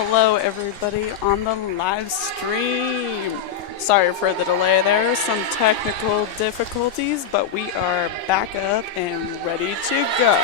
Hello, everybody on the live stream. Sorry for the delay there, some technical difficulties, but we are back up and ready to go.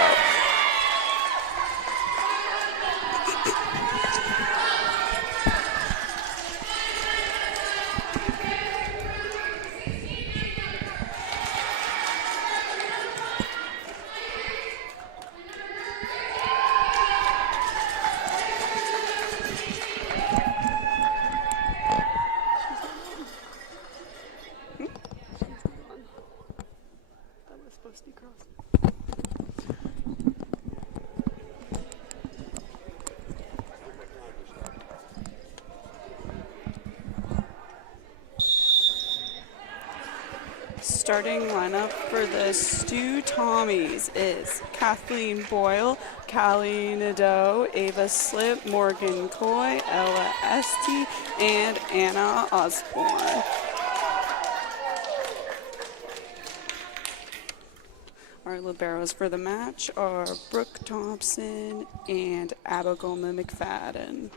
Starting lineup for the STU Tommies is Kathleen Boyle, Callie Nadeau, Ava Slip, Morgan Coy, Ella Estee, and Anna Osborne. Our liberos for the match are Brooke Thompson and Abigail McFadden.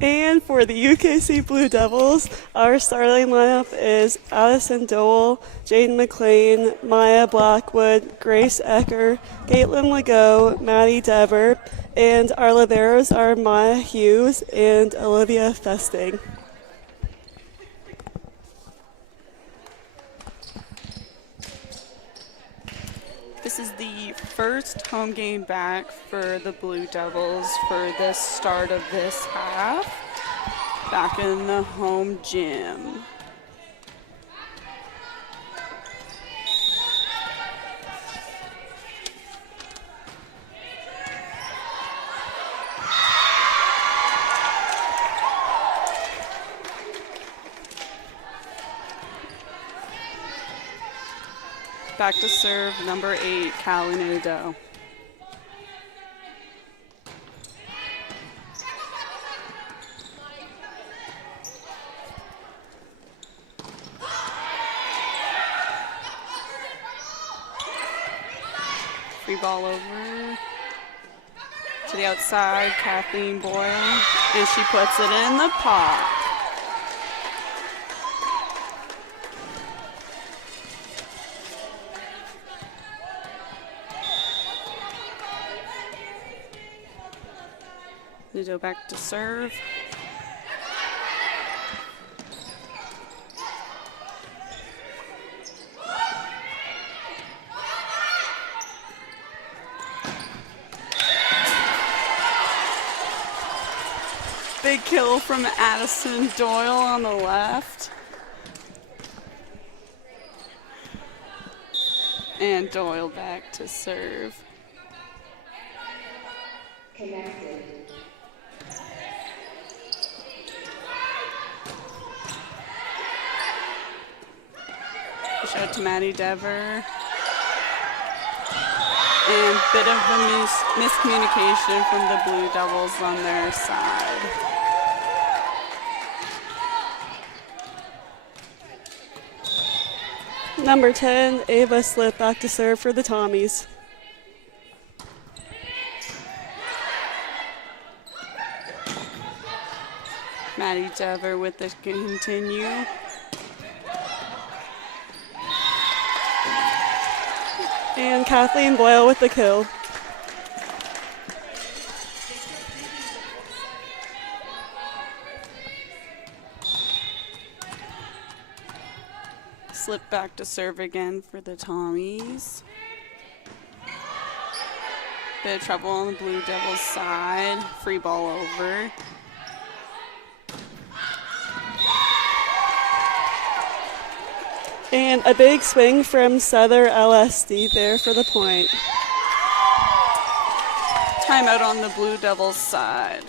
And for the UKC Blue Devils, our starting lineup is Addison Dole, Jane McLean, Maya Blackwood, Grace Ecker, Caitlin Legault, Maddie Dever, and our liberos are Maya Hughes and Olivia Festing. This is the first home game back for the Blue Devils for the start of this half, back in the home gym. Back to serve number 8, Callie Nadeau. Free ball over to the outside, Kathleen Boyle, and she puts it in the pot. Nadeau back to serve. Big kill from Addison Doyle on the left. And Doyle back to serve. Connected. Shout to Maddie Dever. And bit of a miscommunication from the Blue Devils on their side. Number 10, Ava Slip back to serve for the Tommies. Maddie Dever with the continue. And Kathleen Boyle with the kill. Slip back to serve again for the Tommies. Bit of trouble on the Blue Devils side. Free ball over. And a big swing from Souther LSD there for the point. Timeout on the Blue Devils side.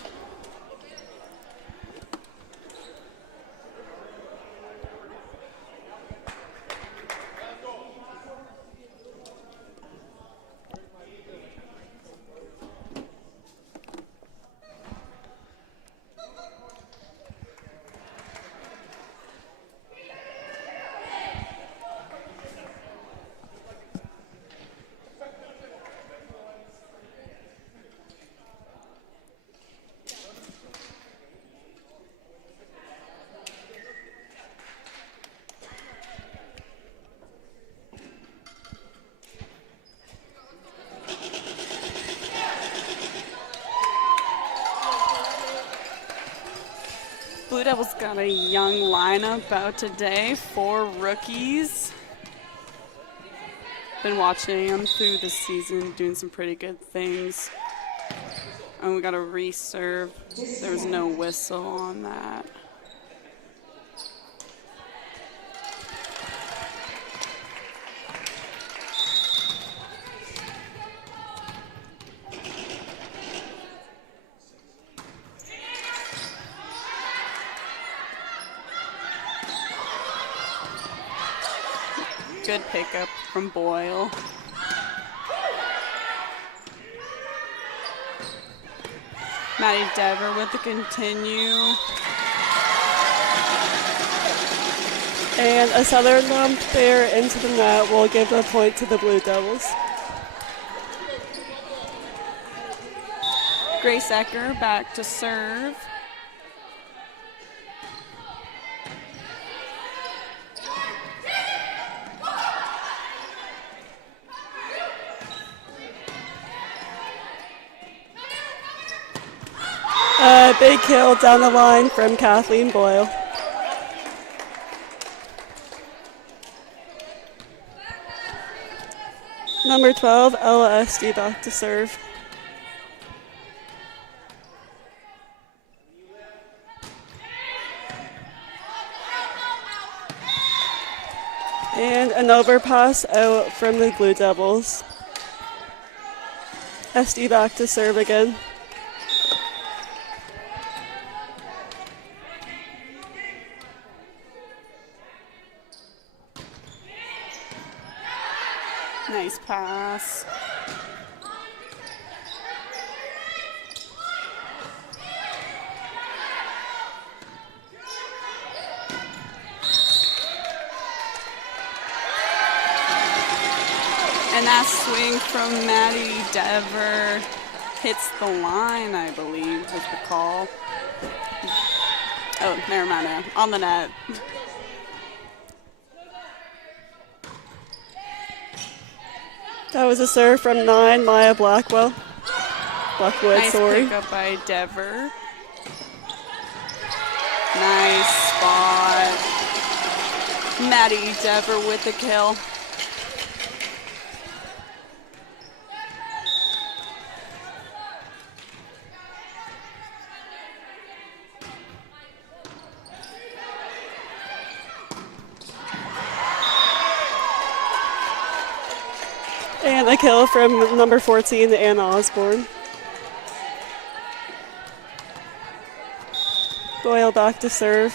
Devils got a young lineup out today, 4 rookies. Been watching them through the season, doing some pretty good things. And we got a reserve. There was no whistle on that. Good pickup from Boyle. Maddie Dever with the continue. And a Southern lump there into the net will give a point to the Blue Devils. Grace Ecker back to serve. Big kill down the line from Kathleen Boyle. Number 12, Ella SD back to serve. And an overpass out from the Blue Devils. SD back to serve again. Nice pass. And that swing from Maddie Dever hits the line, I believe, was the call. Oh, never mind. On the net. That was a serve from 9, Maya Blackwood, Nice sorry. pickup by Dever. Nice spot. Maddie Dever with the kill. And a kill from number 14, Anna Osborne. Boyle back to serve.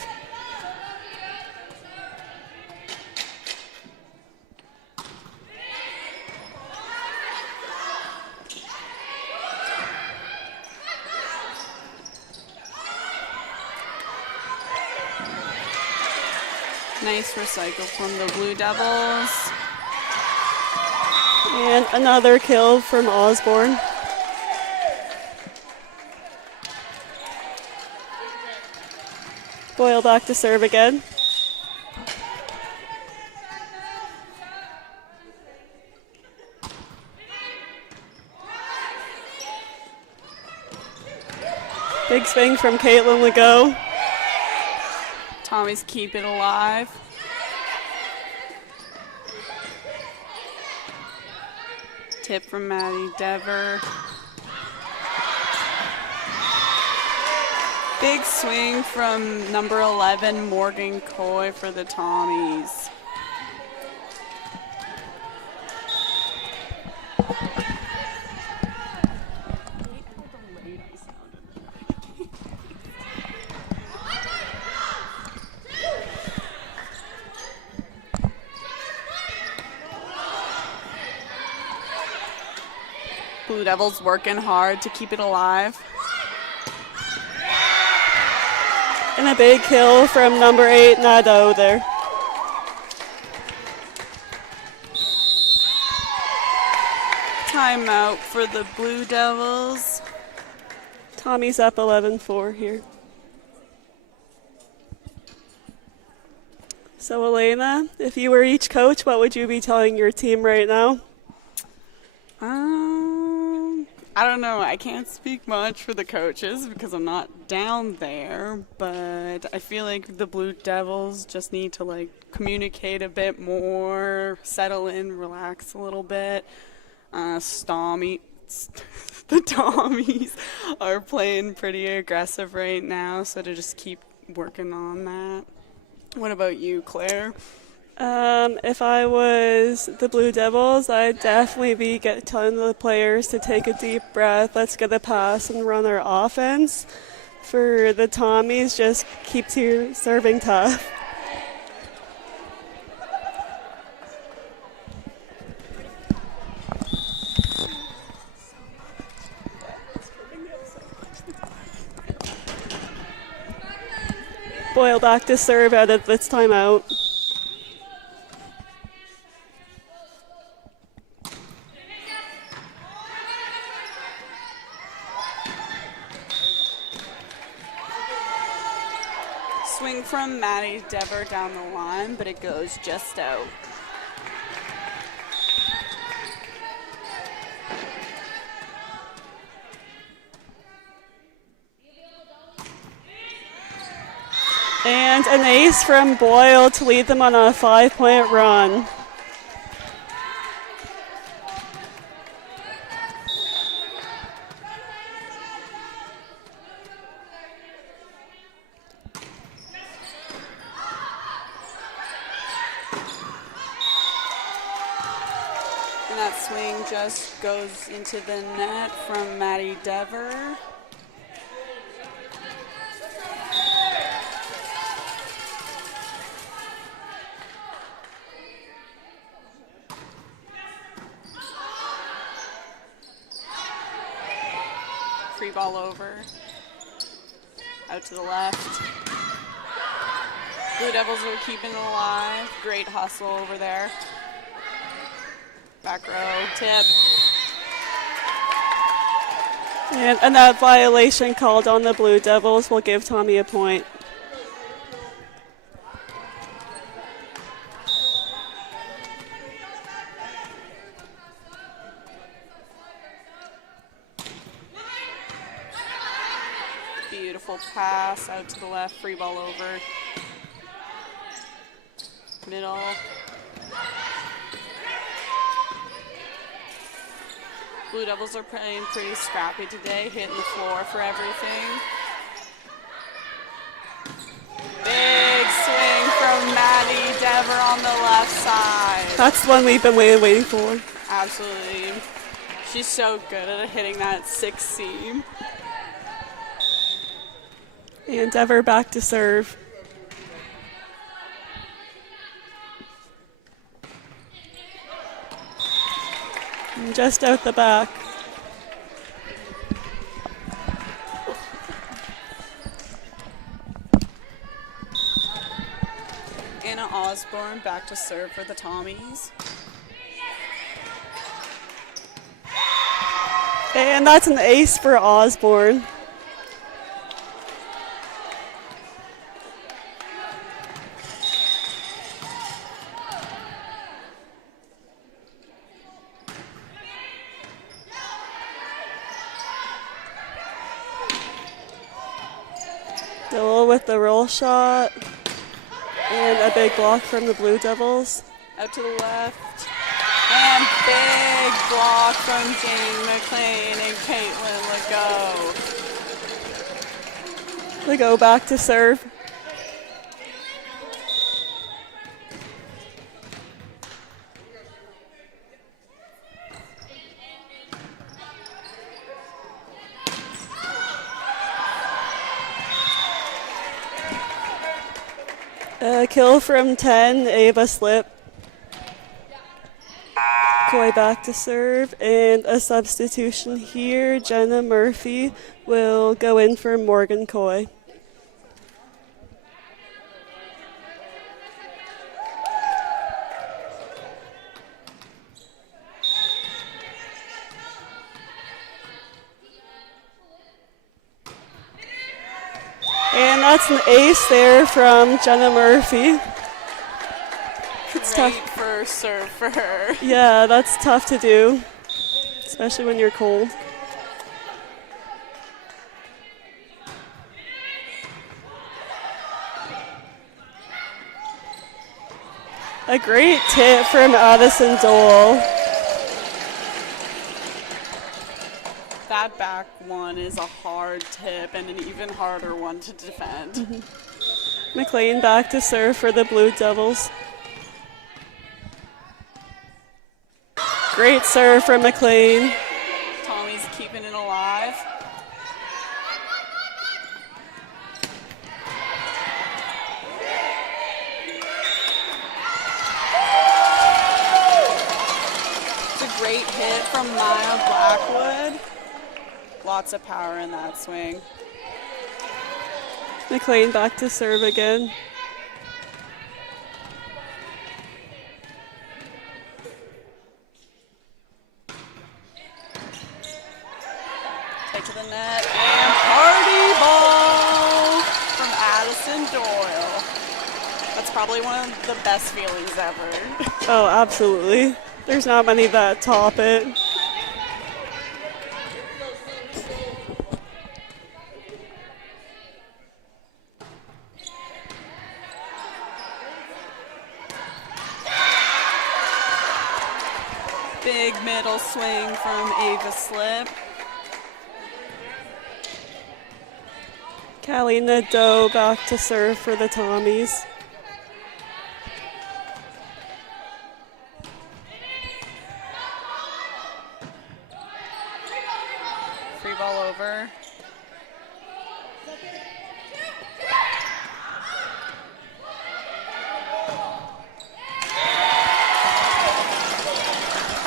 Nice recycle from the Blue Devils. And another kill from Osborne. Boyle back to serve again. Big swing from Caitlin Legault. Tommy's keep it alive. Tip from Maddie Dever. Big swing from number 11, Morgan Coy for the Tommies. Blue Devils working hard to keep it alive. And a big kill from number 8, Nadeau there. Timeout for the Blue Devils. Tommy's up 11-4 here. So Elena, if you were each coach, what would you be telling your team right now? I don't know. I can't speak much for the coaches because I'm not down there, but I feel like the Blue Devils just need to like communicate a bit more, settle in, relax a little bit. Stormy, the Tommies are playing pretty aggressive right now, so to just keep working on that. What about you, Claire? If I was the Blue Devils, I'd definitely be telling the players to take a deep breath. Let's get a pass and run our offense. For the Tommies, just keep to serving tough. Boyle back to serve out of this timeout. Swing from Maddie Dever down the line, but it goes just out. And an ace from Boyle to lead them on a 5-point run. And that swing just goes into the net from Maddie Dever. Free ball over. Out to the left. Blue Devils are keeping it alive. Great hustle over there. Back row, tip. And that violation called on the Blue Devils will give Tommy a point. Beautiful pass out to the left, free ball over. Middle. Blue Devils are playing pretty scrappy today, hitting the floor for everything. Big swing from Maddie Dever on the left side. That's the one we've been waiting for. Absolutely. She's so good at hitting that 6-seam. And Dever back to serve. And just out the back. Anna Osborne back to serve for the Tommies. And that's an ace for Osborne. Dillon with the roll shot. And a big block from the Blue Devils. Out to the left. And big block from Jane McLean and Caitlin Legault. They go back to serve. Kill from 10, Ava slip. Coy back to serve, and a substitution here. Jenna Murphy will go in for Morgan Coy. And that's an ace there from Jenna Murphy. It's Great tough. first serve for her. Yeah, that's tough to do, especially when you're cold. A great tip from Addison Dole. That back one is a hard tip and an even harder one to defend. McLean back to serve for the Blue Devils. Great serve from McLean. Tommy's keeping it alive. It's a great hit from Maya Blackwood. Lots of power in that swing. McLean back to serve again. Take to the net and party ball from Addison Doyle. That's probably one of the best feelings ever. Oh, absolutely. There's not many that top it. Big middle swing from Ava Slip. Kalina Doe back to serve for the Tommies. Free ball over.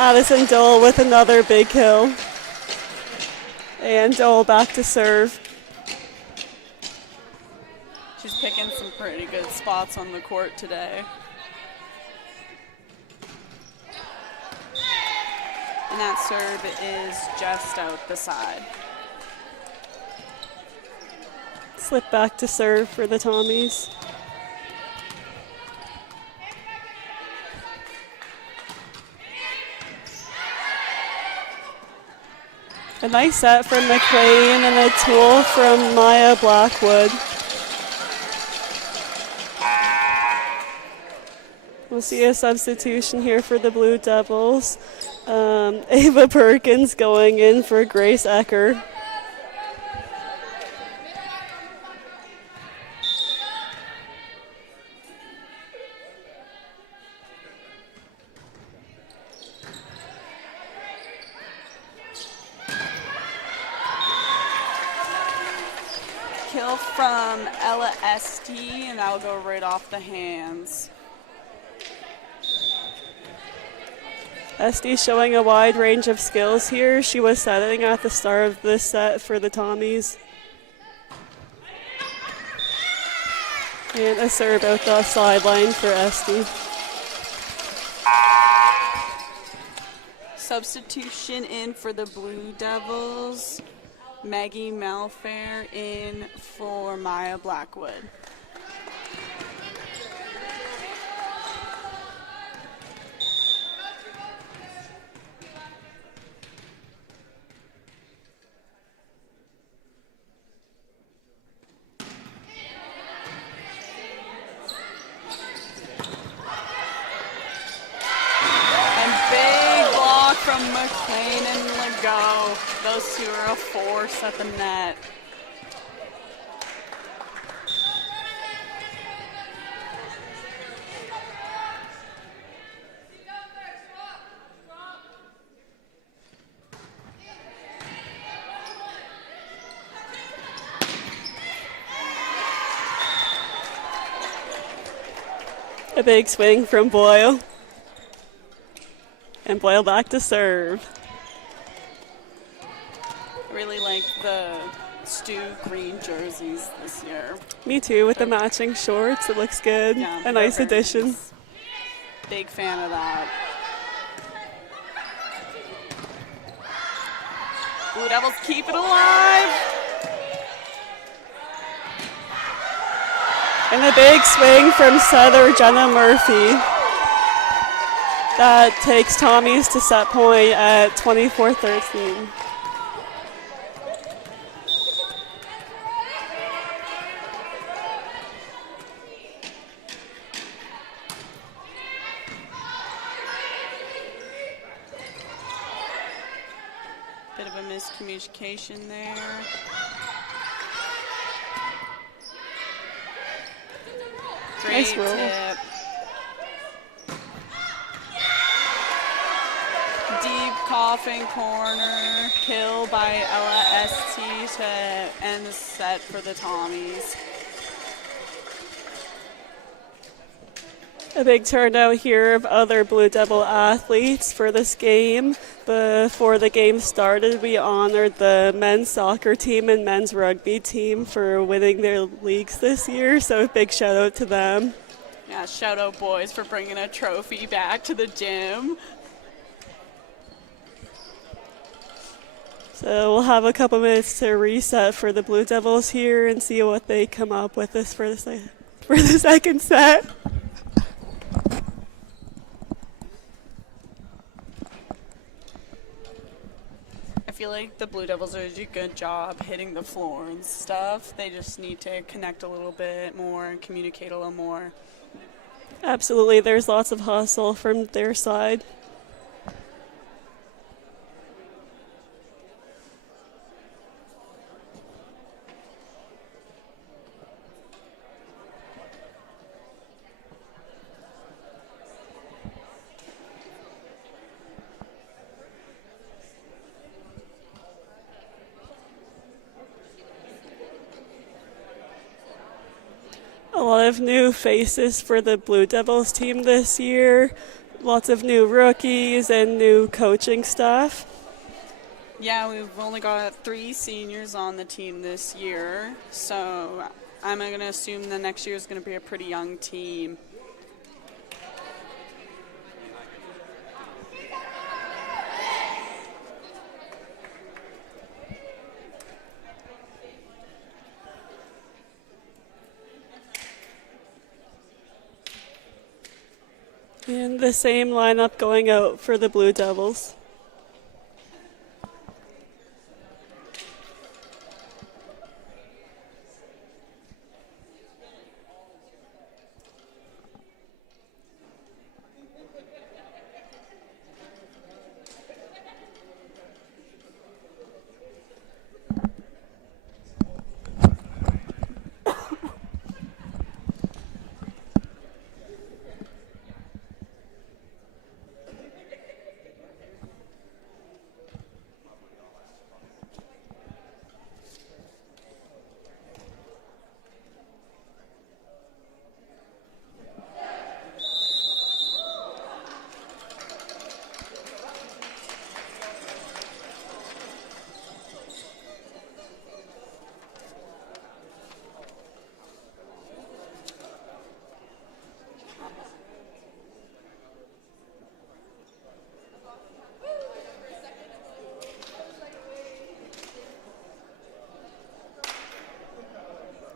Addison Dole with another big kill. And Dole back to serve. She's picking some pretty good spots on the court today. And that serve is just out the side. Slip back to serve for the Tommies. A nice set from McLean and a tool from Maya Blackwood. We'll see a substitution here for the Blue Devils. Ava Perkins going in for Grace Ecker. Kill from Ella ST, and that'll go right off the hands. SD showing a wide range of skills here. She was setting at the start of this set for the Tommies. And a serve out the sideline for SD. Substitution in for the Blue Devils. Maggie Malfair in for Maya Blackwood. From McLean and Legault. Those two are a force at the net. A big swing from Boyle. And Boyle back to serve. I really like the STU green jerseys this year. Me too, with the matching shorts. It looks good. Yeah, a nice they're very addition. nice. Big fan of that. Blue Devils keep it alive. And a big swing from setter Jenna Murphy. That takes Tommies to set point at 24-13. communication there. Great Nice roll. tip. Deep coughing corner, kill by Ella ST to end the set for the Tommies. A big turnout here of other Blue Devil athletes for this game. Before the game started, we honored the men's soccer team and men's rugby team for winning their leagues this year, so a big shout out to them. Yeah, shout out boys for bringing a trophy back to the gym. So we'll have a couple minutes to reset for the Blue Devils here and see what they come up with this for the second set. I feel like the Blue Devils are doing a good job hitting the floor and stuff. They just need to connect a little bit more and communicate a little more. Absolutely, there's lots of hustle from their side. A lot of new faces for the Blue Devils team this year. Lots of new rookies and new coaching staff. Yeah, we've only got 3 seniors on the team this year, so I'm going to assume the next year is going to be a pretty young team. And the same lineup going out for the Blue Devils.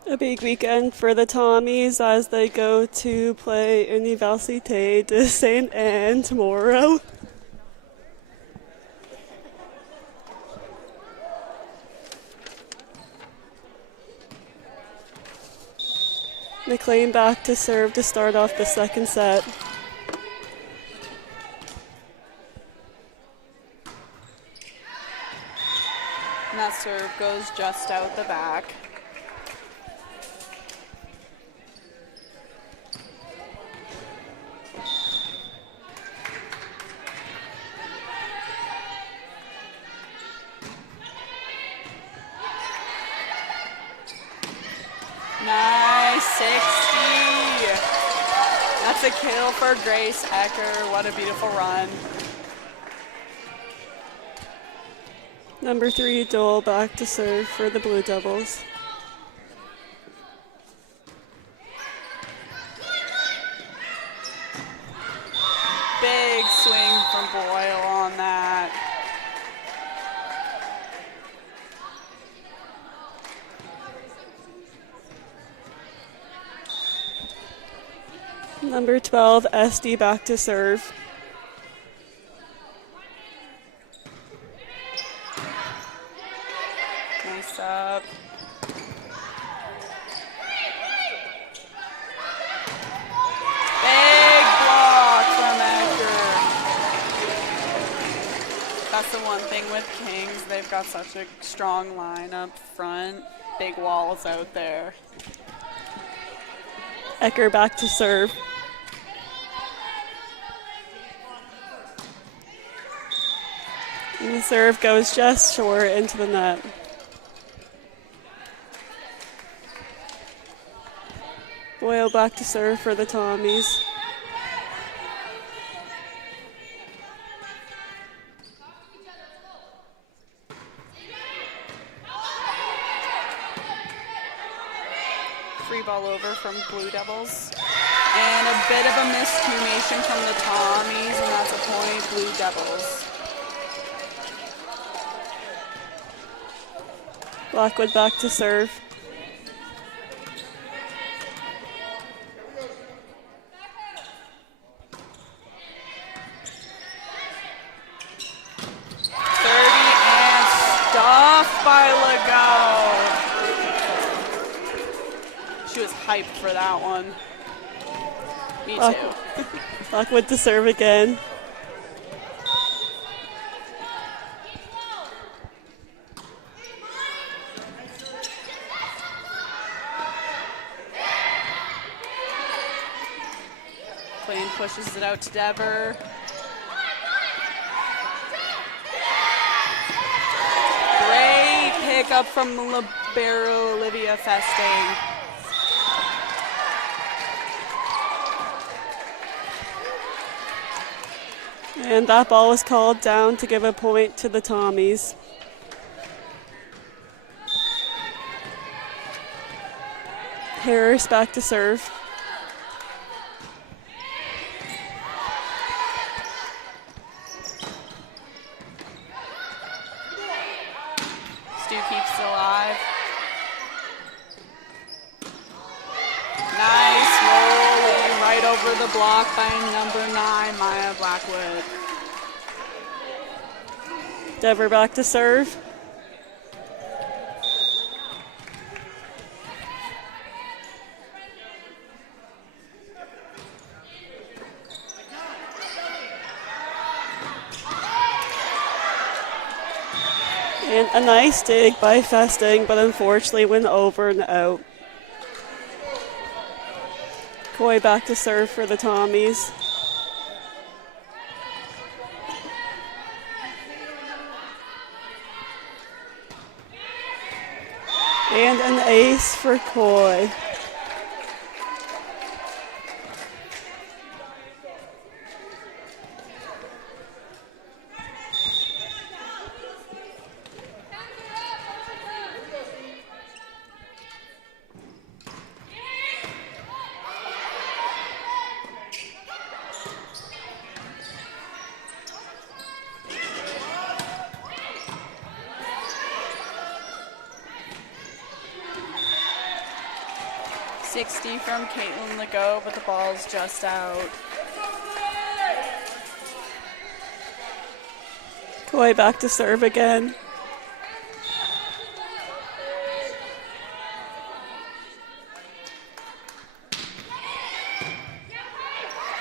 A big weekend for the Tommies as they go to play Université de Saint-Anne tomorrow. McLean back to serve to start off the second set. And that serve goes just out the back. Nice, 60. That's a kill for Grace Ecker. What a beautiful run. Number 3, Dole back to serve for the Blue Devils. Big swing from Boyle on that. Number 12, SD back to serve. Nice up. Big block from Edgar. That's the one thing with Kings. They've got such a strong line up front. Big walls out there. Ecker back to serve. And the serve goes just short into the net. Boyle back to serve for the Tommies. Free ball over from Blue Devils. And a bit of a miscommunication from the Tommies, and that's a point, Blue Devils. Blackwood back to serve. By Legault. She was hyped for that one. Me too. Blackwood to serve again. Blaine pushes it out to Dever. Pick up from the libero Olivia Festing. And that ball was called down to give a point to the Tommies. Harris back to serve. Keeps it alive. Nice rolling right over the block by number 9, Maya Blackwood. Dever back to serve. And a nice dig by Festing, but unfortunately went over and out. Coy back to serve for the Tommies. And an ace for Coy. From Caitlin Legault, but the ball's just out. Coy back to serve again.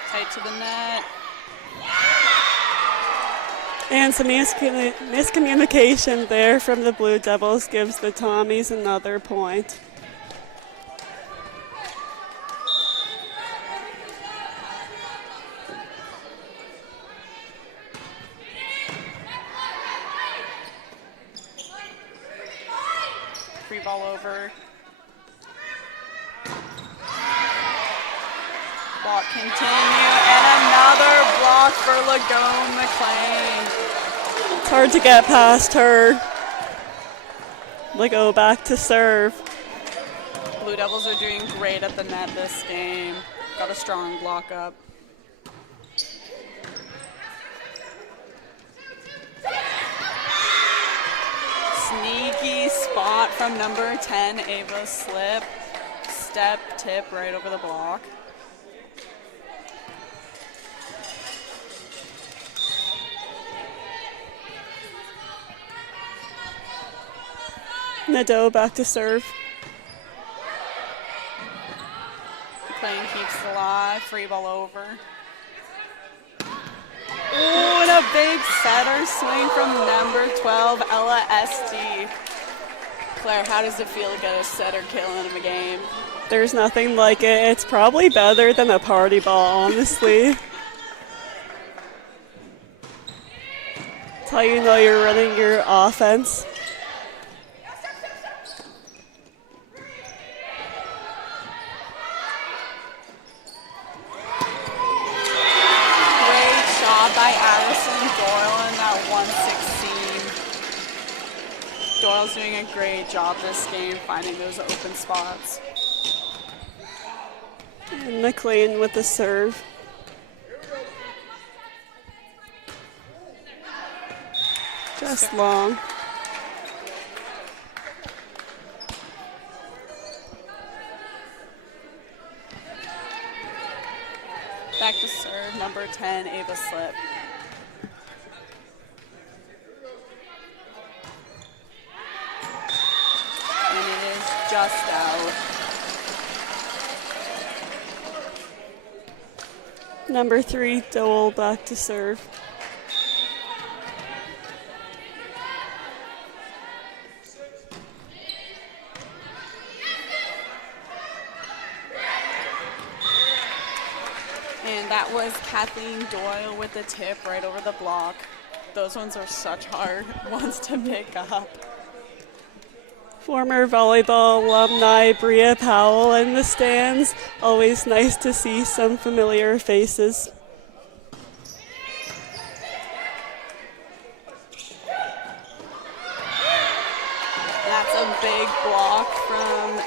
Tight to the net. And some miscommunication there from the Blue Devils gives the Tommies another point. Ball over. Block continue, and another block for Lagone McLean. It's hard to get past her. Legault back to serve. Blue Devils are doing great at the net this game. Got a strong block up. Sneaky spot from number 10, Ava Slip. Step, tip right over the block. Nadeau back to serve. McLean keeps it alive. Free ball over. Ooh, and a big setter swing from number 12, Ella SD. Claire, how does it feel to get a setter kill in a game? There's nothing like it. It's probably better than a party ball, honestly. It's how you know you're running your offense. Great shot by Allison Doyle in that 116. Doyle's doing a great job this game, finding those open spots. And McLean with the serve. Just long. Back to serve, number 10, Ava Slip. And it is just out. Number 3, Dole back to serve. And that was Kathleen Doyle with the tip right over the block. Those ones are such hard ones to pick up. Former volleyball alumni Bria Powell in the stands. Always nice to see some familiar faces. That's a big block from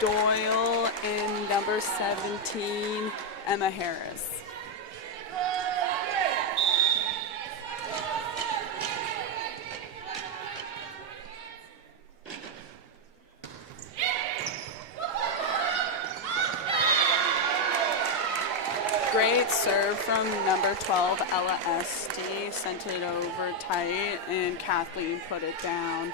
Doyle and number 17, Emma Harris. Great serve from number 12, Ella SD. Sent it over tight, and Kathleen put it down.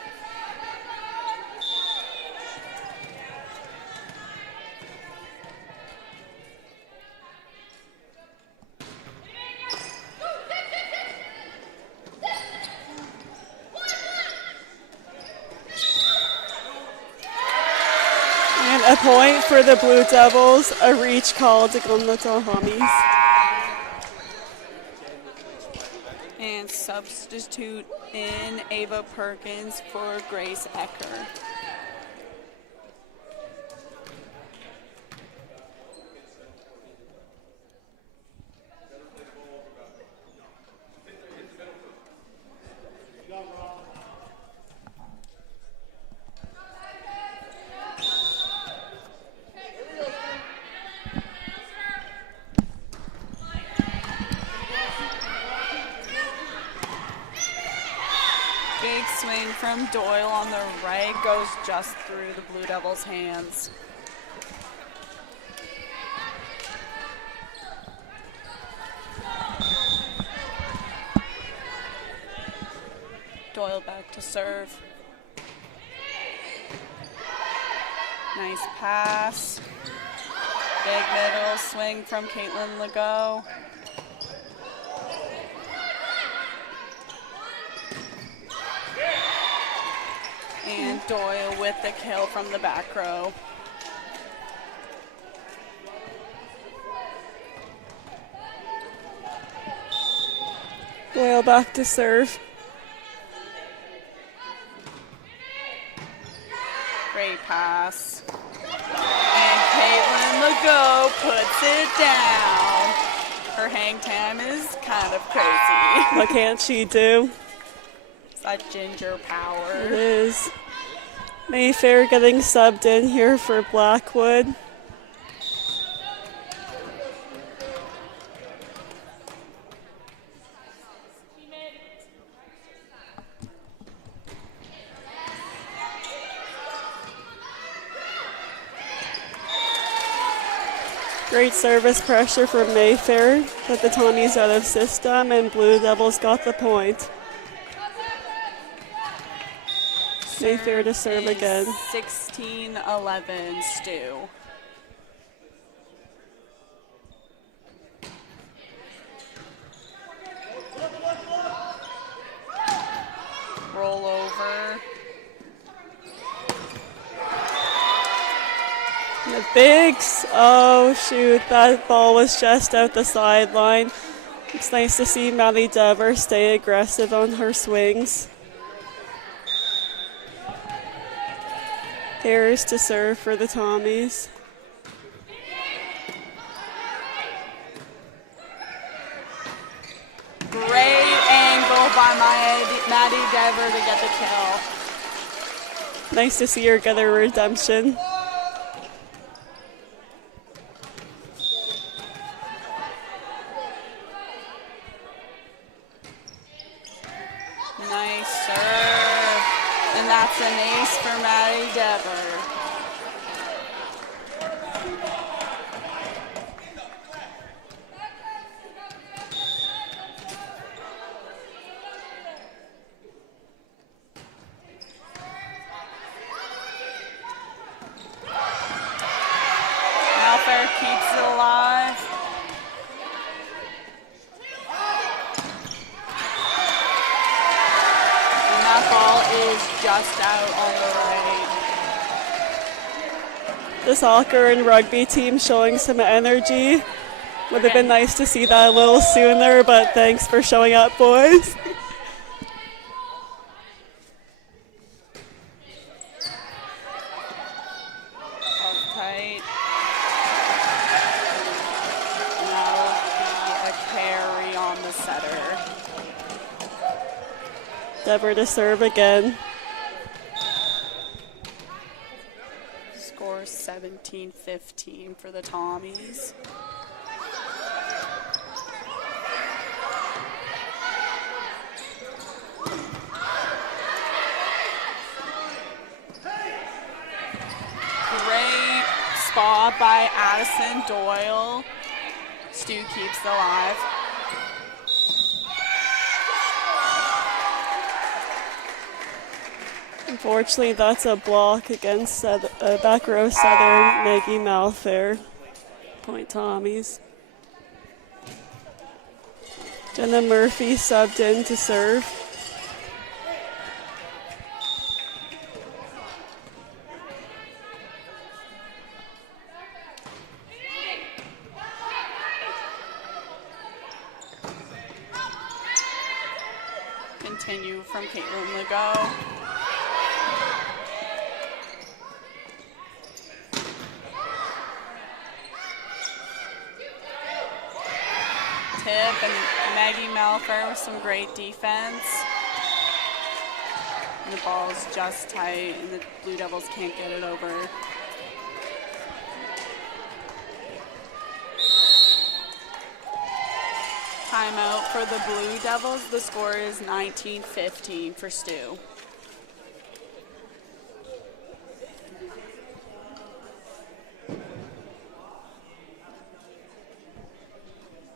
And a point for the Blue Devils, a reach called on the Tohamis. And substitute in Ava Perkins for Grace Ecker. Big swing from Doyle on the right, goes just through the Blue Devils' hands. Doyle back to serve. Nice pass. Big middle swing from Caitlin Legault. And Doyle with the kill from the back row. Doyle back to serve. Great pass. And Caitlin Legault puts it down. Her hang time is kind of crazy. What can't she do? It's that ginger power. It is. Mayfair getting subbed in here for Blackwood. Great service pressure from Mayfair, but the Tommies out of system, and Blue Devils got the point. Mayfair to serve again. 16-11 STU. Bigs. Oh, shoot. That ball was just out the sideline. It's nice to see Maddie Dever stay aggressive on her swings. Harris to serve for the Tommies. Great angle by Maddie Dever to get the kill. Nice to see her get her redemption. Nice serve. And that's an ace for Maddie Dever. Malfair keeps it alive. And that ball is just out on the right. The soccer and rugby team showing some energy. Would have been nice to see that a little sooner, but thanks for showing up, boys. Tight. And that'll be a carry on the setter. Dever to serve again. Score 17-15 for the Tommies. Great spot by Addison Doyle. Stu keeps it alive. Unfortunately, that's a block against back row setter Maggie Malfair. Point Tommies. Jenna Murphy subbed in to serve. Continue from Caitlin Legault. Tip and Maggie Malfair with some great defense. And the ball's just tight and the Blue Devils can't get it over. Timeout for the Blue Devils. The score is 19-15 for Stu.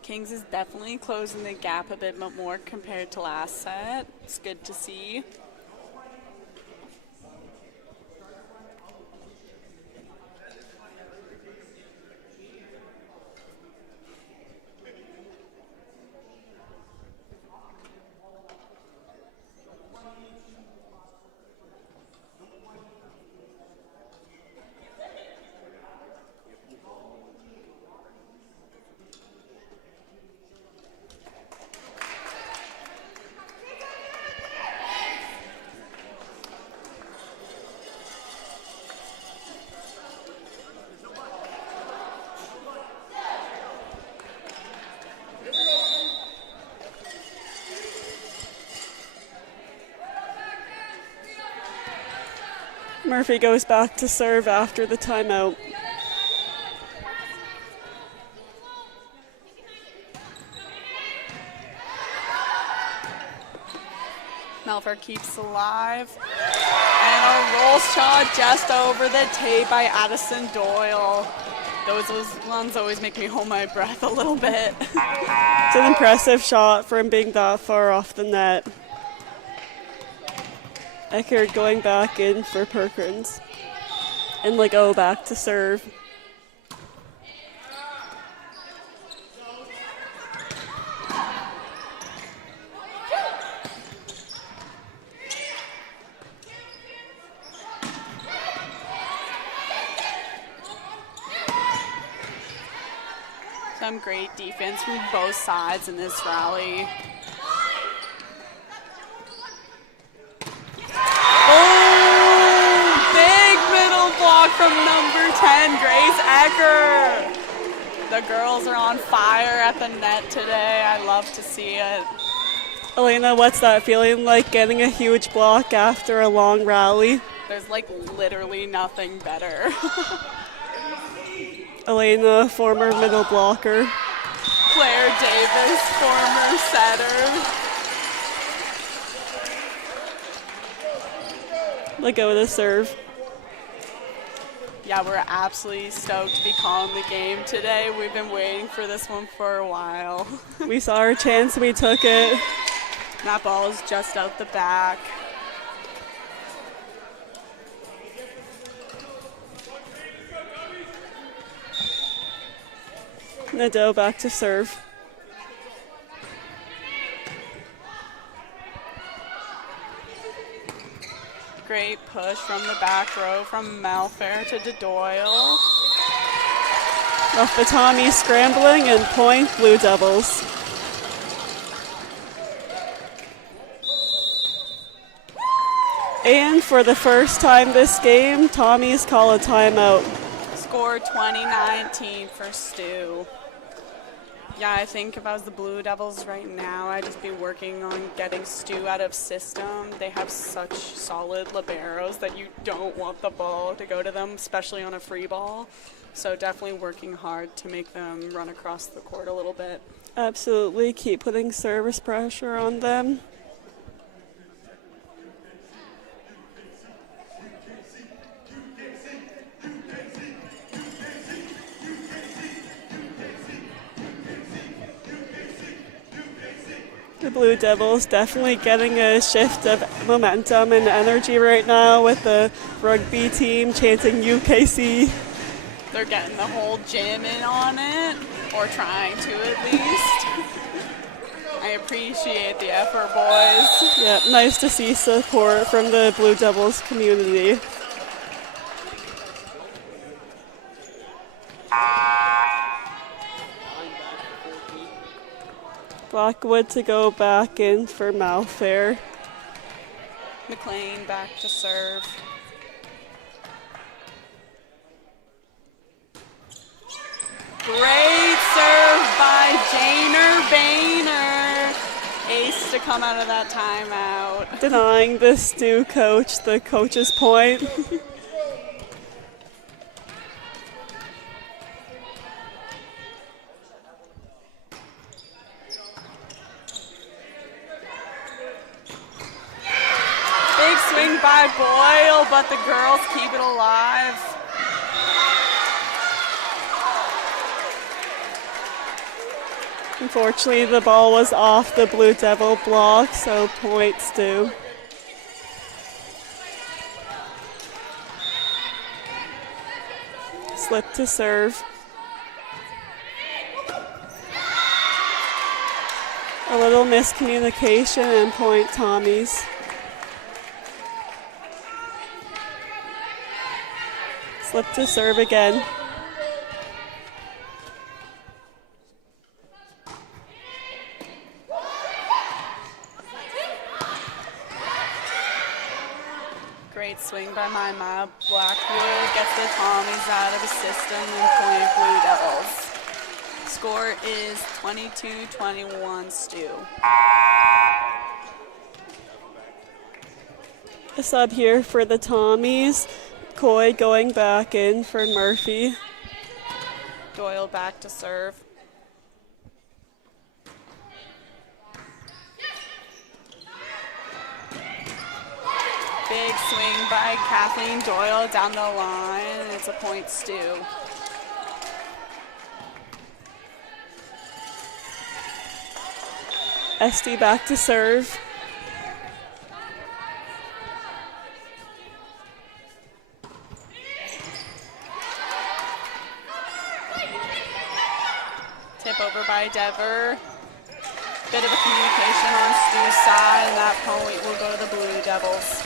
Kings is definitely closing the gap a bit more compared to last set. It's good to see. Murphy goes back to serve after the timeout. Malfair keeps alive. And a roll shot just over the tape by Addison Doyle. Those ones always make me hold my breath a little bit. It's an impressive shot for him being that far off the net. Eckert going back in for Perkins. And Legault back to serve. Some great defense from both sides in this rally. Oh, big middle block from number 10, Grace Ecker. The girls are on fire at the net today. I love to see it. Elena, what's that feeling like, getting a huge block after a long rally? There's like literally nothing better. Elena, former middle blocker. Claire Davis, former setter. Let go of the serve. Yeah, we're absolutely stoked to be calling the game today. We've been waiting for this one for a while. We saw our chance, we took it. That ball is just out the back. Nadeau back to serve. Great push from the back row from Malfair to DeDoyle. Off the Tommy scrambling and point Blue Devils. And for the first time this game, Tommy's call a timeout. Score 2019 for STU. Yeah, I think if I was the Blue Devils right now, I'd just be working on getting STU out of system. They have such solid liberos that you don't want the ball to go to them, especially on a free ball. So definitely working hard to make them run across the court a little bit. Absolutely, keep putting service pressure on them. The Blue Devils definitely getting a shift of momentum and energy right now with the rugby team chanting UKC. They're getting the whole gym in on it, or trying to at least. I appreciate the effort, boys. Yeah, nice to see support from the Blue Devils community. Blackwood to go back in for Malfair. McLean back to serve. Great serve by Janer Boehner. Ace to come out of that timeout. Denying the STU coach the coach's point. Big swing by Boyle, but the girls keep it alive. Unfortunately, the ball was off the Blue Devil block, so points due. Slip to serve. A little miscommunication and point Tommy's. Slip to serve again. Great swing by Maya. Blackwood gets the Tommies out of the system and point Blue Devils. Score is 22-21 STU. A sub here for the Tommies. Coy going back in for Murphy. Doyle back to serve. Big swing by Kathleen Doyle down the line. It's a point STU. SD back to serve. Tip over by Dever. Bit of a communication on STU's side, and that point will go to the Blue Devils.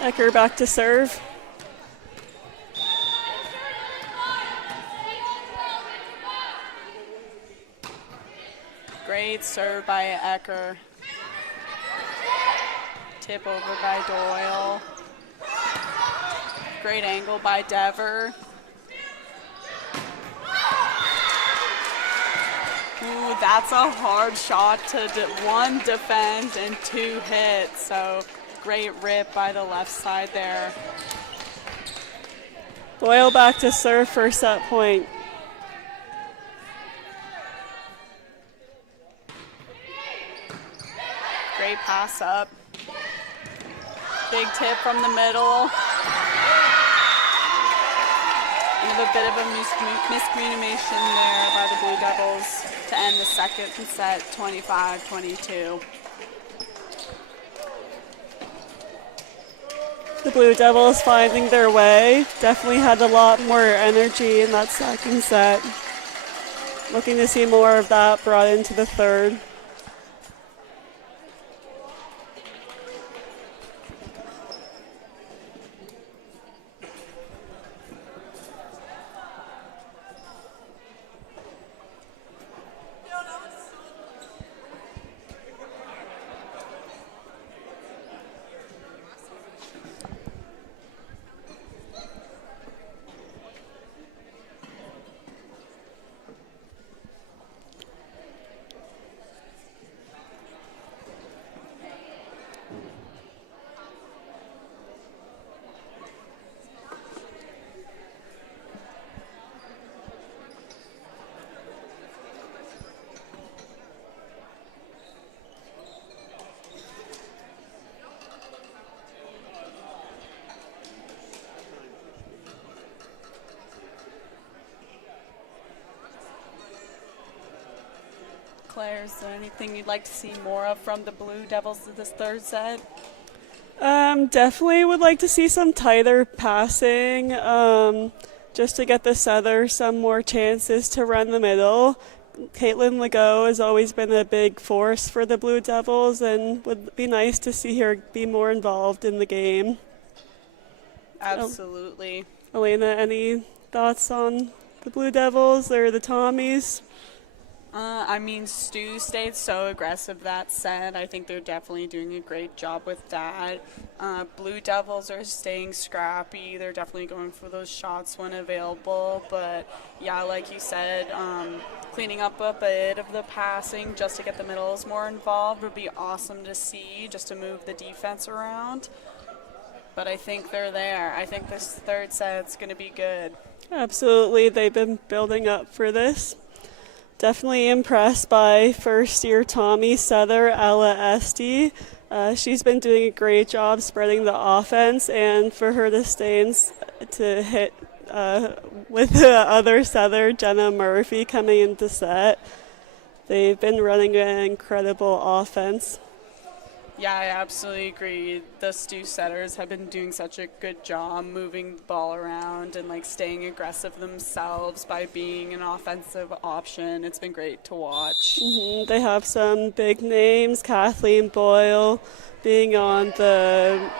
Ecker back to serve. Great serve by Ecker. Tip over by Doyle. Great angle by Dever. Ooh, that's a hard shot to one defend and two hit. So great rip by the left side there. Doyle back to serve for set point. Great pass up. Big tip from the middle. And a bit of a miscommunication there by the Blue Devils to end the second set, 25-22. The Blue Devils finding their way. Definitely had a lot more energy in that second set. Looking to see more of that brought into the third. Claire, is there anything you'd like to see more of from the Blue Devils in this third set? Definitely would like to see some tighter passing, just to get the setter some more chances to run the middle. Caitlin Legault has always been a big force for the Blue Devils, and would be nice to see her be more involved in the game. Absolutely. Elena, any thoughts on the Blue Devils or the Tommies? I mean, STU stayed so aggressive that set. I think they're definitely doing a great job with that. Blue Devils are staying scrappy. They're definitely going for those shots when available. But, yeah, like you said, cleaning up a bit of the passing just to get the middles more involved would be awesome to see, just to move the defense around. But I think they're there. I think this third set's going to be good. Absolutely. They've been building up for this. Definitely impressed by first-year Tommy setter Ella Esty. She's been doing a great job spreading the offense, and for her to stay to hit with the other setter, Jenna Murphy, coming into set, they've been running an incredible offense. Yeah, I absolutely agree. The STU setters have been doing such a good job moving the ball around and staying aggressive themselves by being an offensive option. It's been great to watch. Mm-hmm. They have some big names, Kathleen Boyle being on the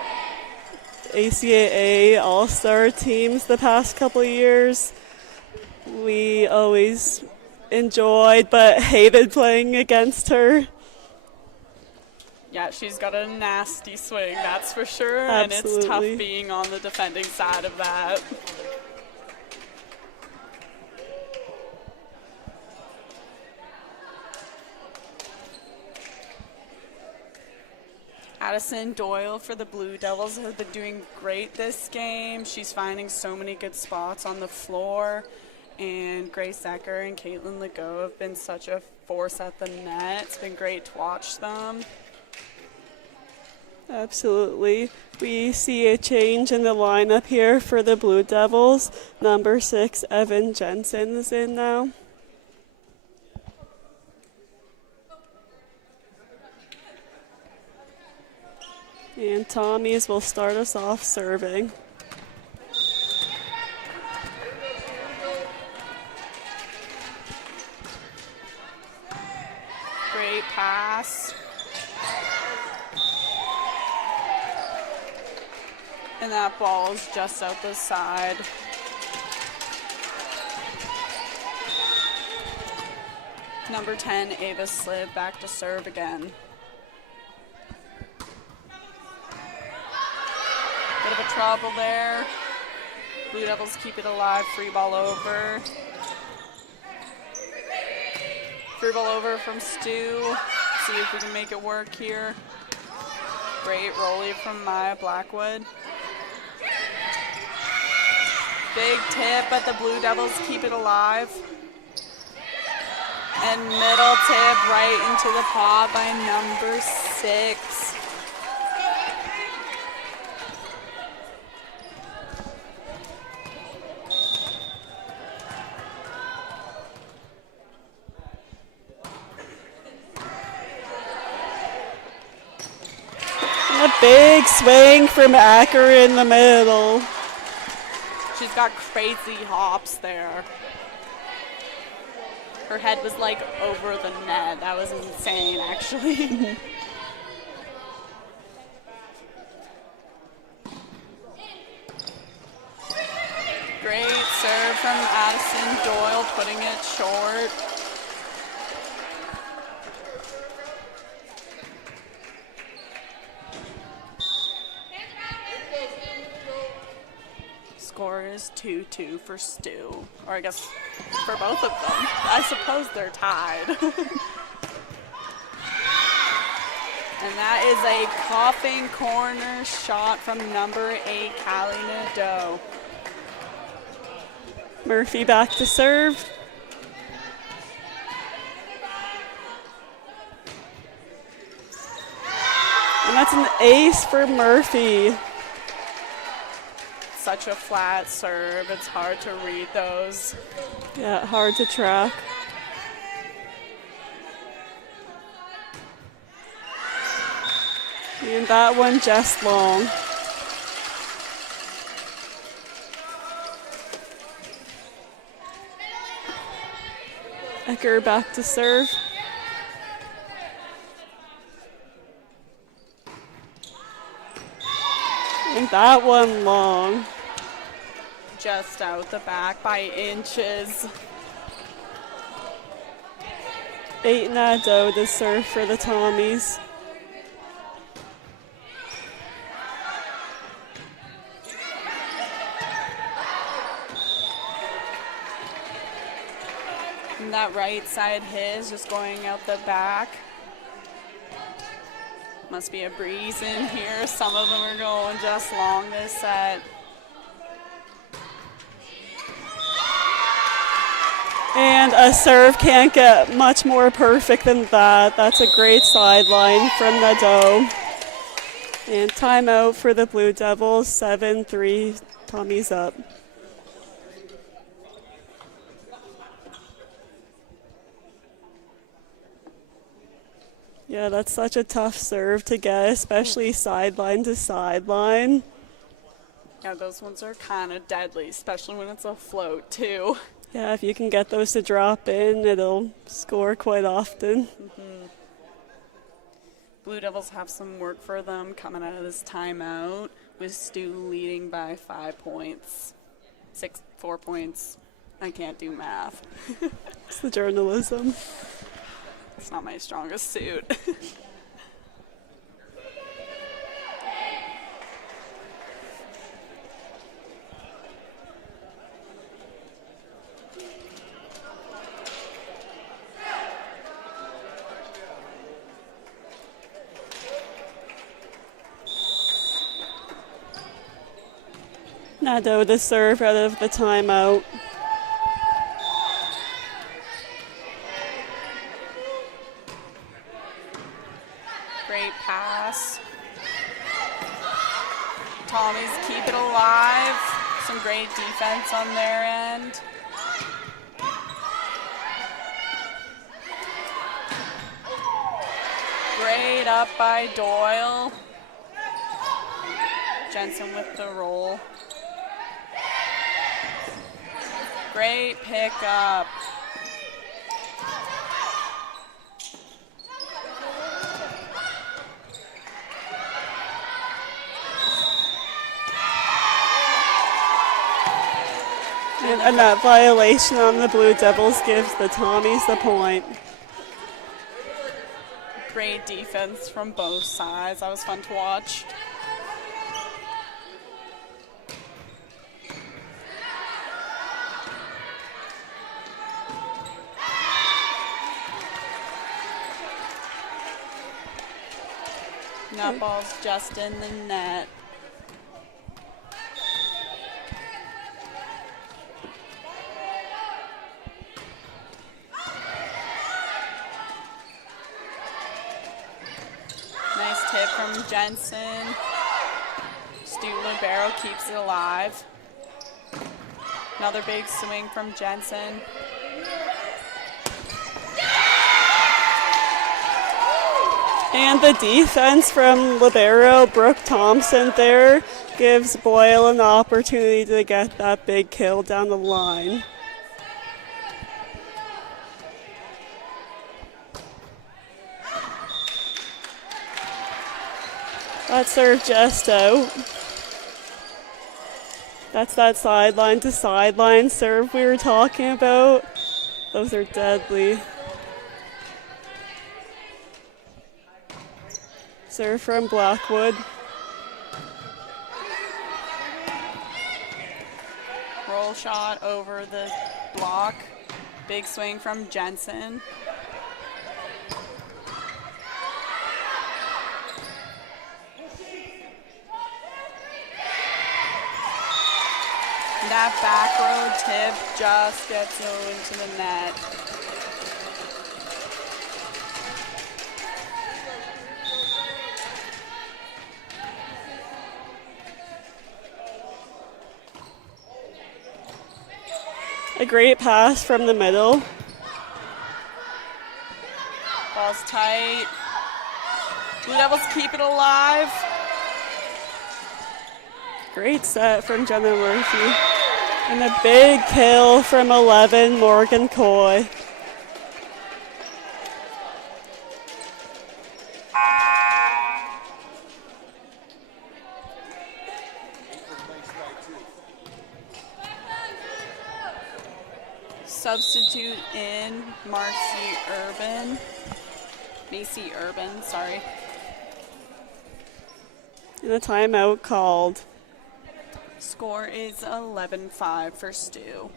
ACAA All-Star teams the past couple of years. We always enjoyed but hated playing against her. Yeah, she's got a nasty swing, that's for sure. Absolutely. And it's tough being on the defending side of that. Addison Doyle for the Blue Devils has been doing great this game. She's finding so many good spots on the floor. And Grace Ecker and Caitlin Legault have been such a force at the net. It's been great to watch them. Absolutely. We see a change in the lineup here for the Blue Devils. Number 6, Evan Jensen, is in now. And Tommies will start us off serving. Great pass. And that ball is just out the side. number 10, Ava Slib, back to serve again. Bit of a trouble there. Blue Devils keep it alive, free ball over. Free ball over from Stu. See if we can make it work here. Great rollie from Maya Blackwood. Big tip, but the Blue Devils keep it alive. And middle tip right into the paw by number 6. And a big swing from Acker in the middle. She's got crazy hops there. Her head was like over the net. That was insane, actually. Great serve from Addison Doyle, putting it short. Score is 2-2 for Stu, or I guess for both of them. I suppose they're tied. And that is a coughing corner shot from number 8, Callie Nadeau. Murphy back to serve. And that's an ace for Murphy. Such a flat serve, it's hard to read those. Yeah, hard to track. And that one just long. Ecker back to serve. And that one long. Just out the back by inches. 8 Nadeau to serve for the Tommies. And that right side his just going out the back. Must be a breeze in here. Some of them are going just long this set. And a serve can't get much more perfect than that. That's a great sideline from Nadeau. And timeout for the Blue Devils, 7-3, Tommy's up. Yeah, that's such a tough serve to get, especially sideline to sideline. Yeah, those ones are kind of deadly, especially when it's a float too. Yeah, if you can get those to drop in, it'll score quite often. Mm-hmm. Blue Devils have some work for them coming out of this timeout, with Stu leading by 5 points. 4 points. I can't do math. It's the journalism. It's not my strongest suit. Nadeau to serve out of the timeout. Great pass. Tommies keep it alive. Some great defense on their end. Great up by Doyle. Jensen with the roll. Great pickup. And that violation on the Blue Devils gives the Tommies the point. Great defense from both sides. That was fun to watch. And that ball's just in the net. Nice tip from Jensen. Stu Libero keeps it alive. Another big swing from Jensen. And the defense from libero Brooke Thompson there gives Boyle an opportunity to get that big kill down the line. That serve just out. That's that sideline to sideline serve we were talking about. Those are deadly. Serve from Blackwood. Roll shot over the block. Big swing from Jensen. That back row tip just gets into the net. A great pass from the middle. Ball's tight. Blue Devils keep it alive. Great set from Jenna Murphy. And a big kill from 11, Morgan Coy. Substitute in Macy Urban, sorry. And a timeout called. Score is 11-5 for STU.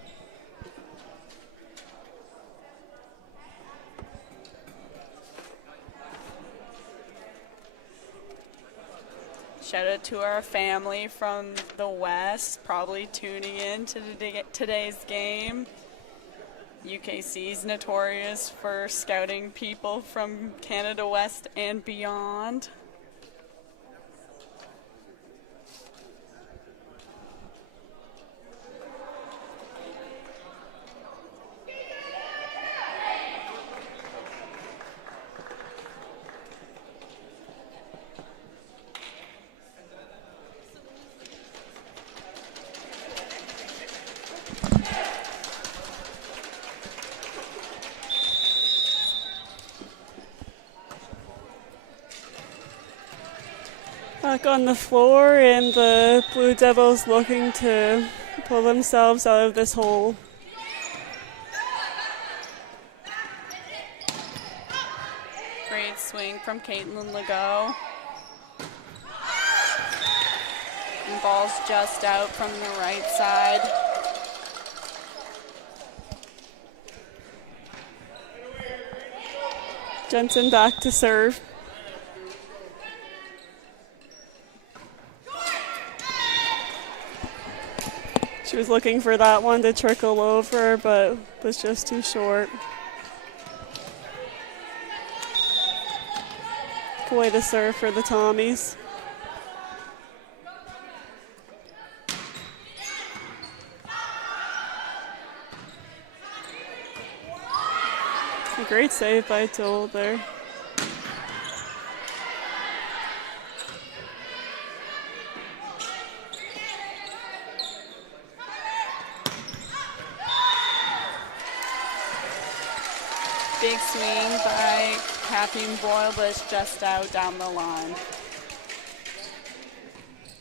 Shout out to our family from the West, probably tuning in to today's game. UKC is notorious for scouting people from Canada West and beyond. Back on the floor, and the Blue Devils looking to pull themselves out of this hole. Great swing from Caitlin Legault. And ball's just out from the right side. Jensen back to serve. She was looking for that one to trickle over, but was just too short. Way to serve for the Tommies. A great save by Toll there. Big swing by Kathleen Boyle, but it's just out down the line.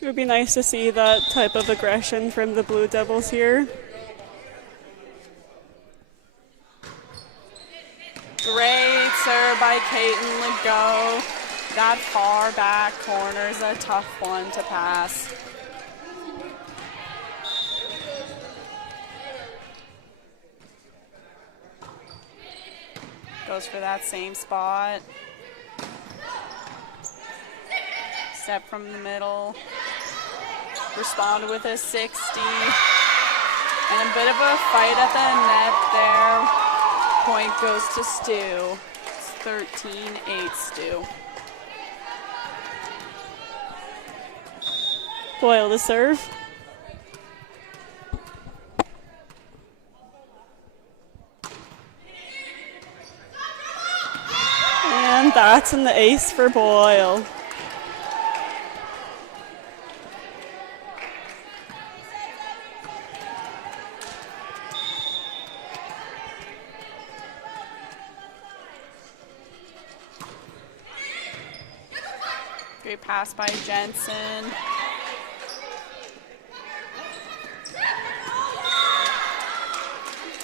It would be nice to see that type of aggression from the Blue Devils here. Great serve by Caitlin Legault. That far back corner is a tough one to pass. Goes for that same spot. Step from the middle. Responded with a 60. And a bit of a fight at the net there. Point goes to STU. It's 13-8 STU. Boyle to serve. And that's an ace for Boyle. Great pass by Jensen.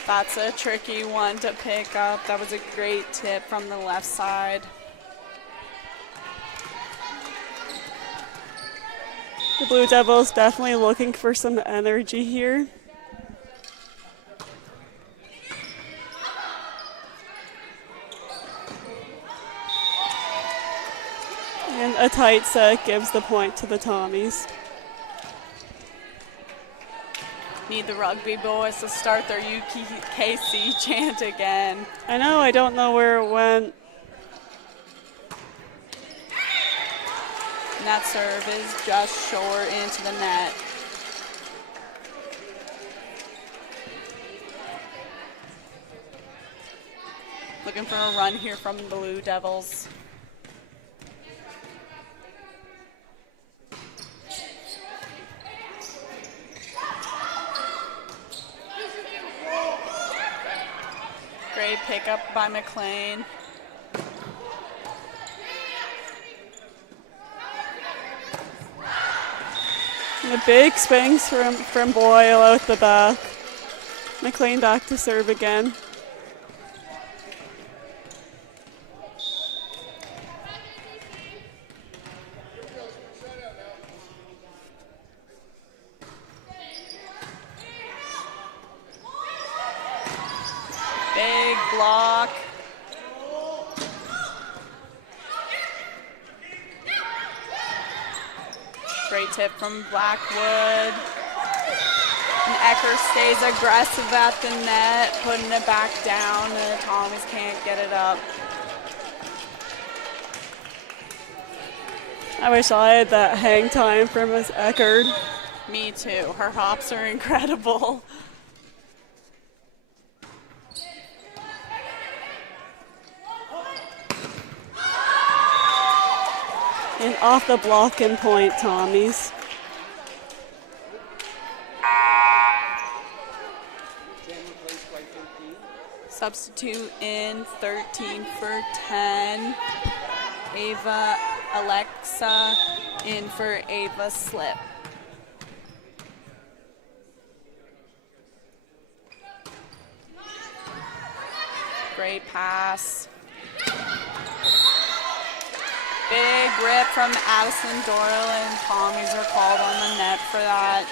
That's a tricky one to pick up. That was a great tip from the left side. The Blue Devils definitely looking for some energy here. And a tight set gives the point to the Tommies. Need the rugby boys to start their UKC chant again. I know, I don't know where it went. And that serve is just short into the net. Looking for a run here from the Blue Devils. Great pickup by McLean. And the big swings from Boyle out the back. McLean back to serve again. Big block. Great tip from Blackwood. And Ecker stays aggressive at the net, putting it back down, and the Tommies can't get it up. I wish I had that hang time from Miss Eckerd. Me too. Her hops are incredible. And off the block and point, Tommies. Substitute in 13 for 10. Ava Alexa in for Ava Slip. Great pass. Big rip from Addison Doyle, and Tommies are called on the net for that.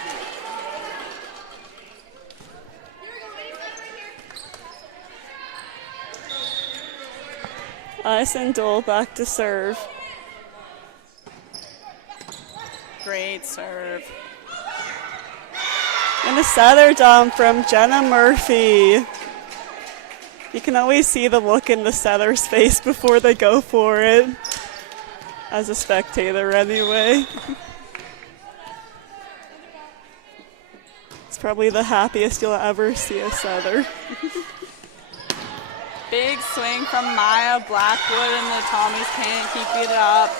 Addison Doyle back to serve. Great serve. And a setter dump from Jenna Murphy. You can always see the look in the setter's face before they go for it. As a spectator, anyway. It's probably the happiest you'll ever see a setter. Big swing from Maya Blackwood, and the Tommies can't keep it up.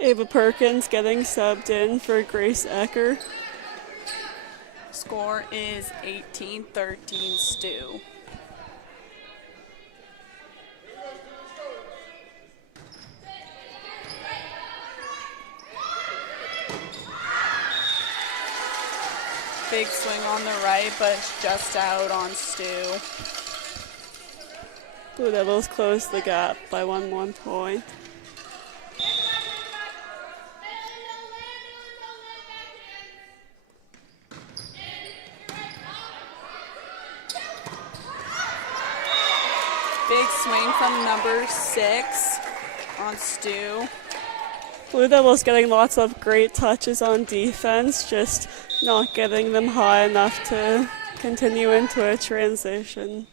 Ava Perkins getting subbed in for Grace Ecker. Score is 18-13 STU. Big swing on the right, but it's just out on STU. Blue Devils close the gap by 1 point. Big swing from number 6 on STU. Blue Devils getting lots of great touches on defense, just not getting them high enough to continue into a transition.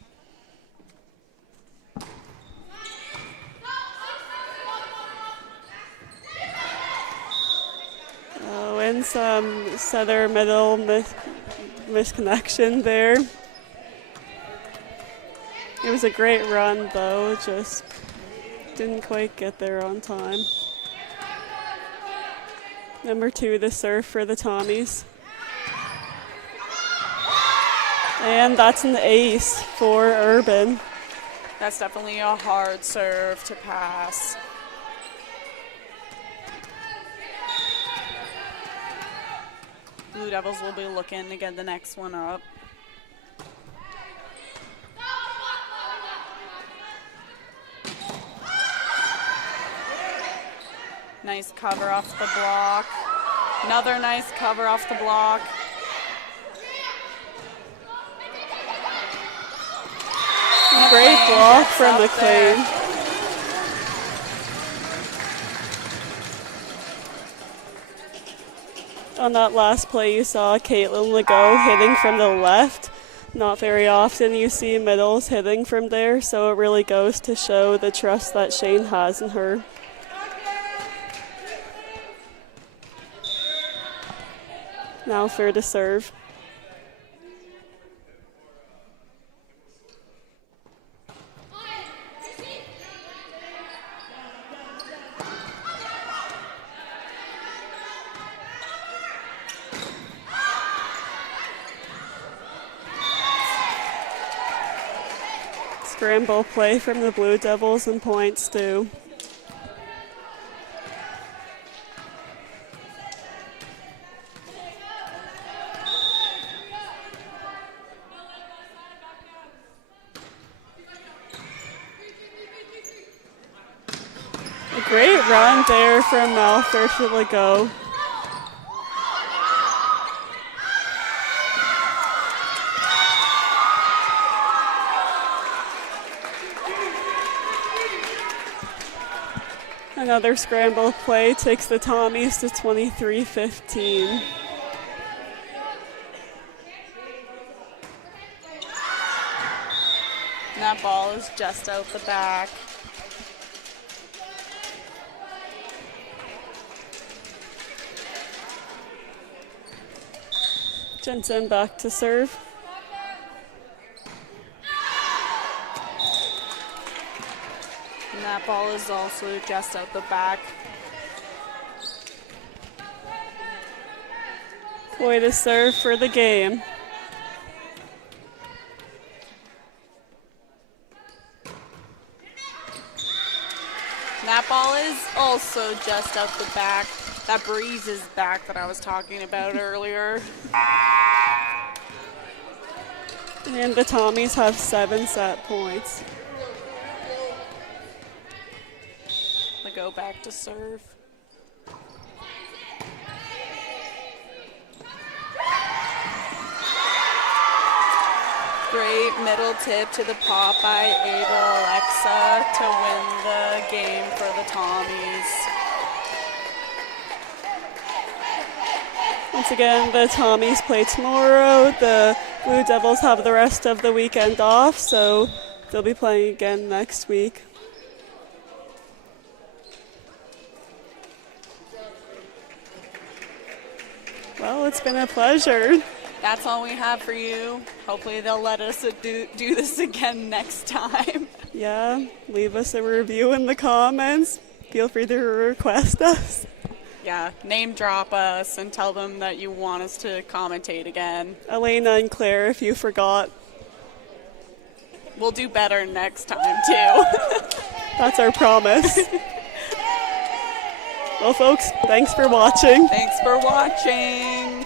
Oh, and some center middle misconnection there. It was a great run though, just didn't quite get there on time. Number 2, the serve for the Tommies. And that's an ace for Urban. That's definitely a hard serve to pass. Blue Devils will be looking to get the next one up. Nice cover off the block. Another nice cover off the block. Great block from McLean. On that last play, you saw Caitlin Legault hitting from the left. Not very often you see middles hitting from there, so it really goes to show the trust that Shane has in her. Now for the serve. Scramble play from the Blue Devils and points too. Great run there from Malthor to Legault. Another scramble play takes the Tommies to 23-15. And that ball is just out the back. Jensen back to serve. And that ball is also just out the back. Way to serve for the game. And that ball is also just out the back. That breeze is back that I was talking about earlier. And the Tommies have 7 set points. They go back to serve. Great middle tip to the pop by Ava Alexa to win the game for the Tommies. Once again, the Tommies play tomorrow. The Blue Devils have the rest of the weekend off, so they'll be playing again next week. Well, it's been a pleasure. That's all we have for you. Hopefully they'll let us do this again next time. Yeah, leave us a review in the comments. Feel free to request us. Yeah, name drop us and tell them that you want us to commentate again. Elena and Claire, if you forgot. We'll do better next time, too. That's our promise. Well, folks, thanks for watching. Thanks for watching.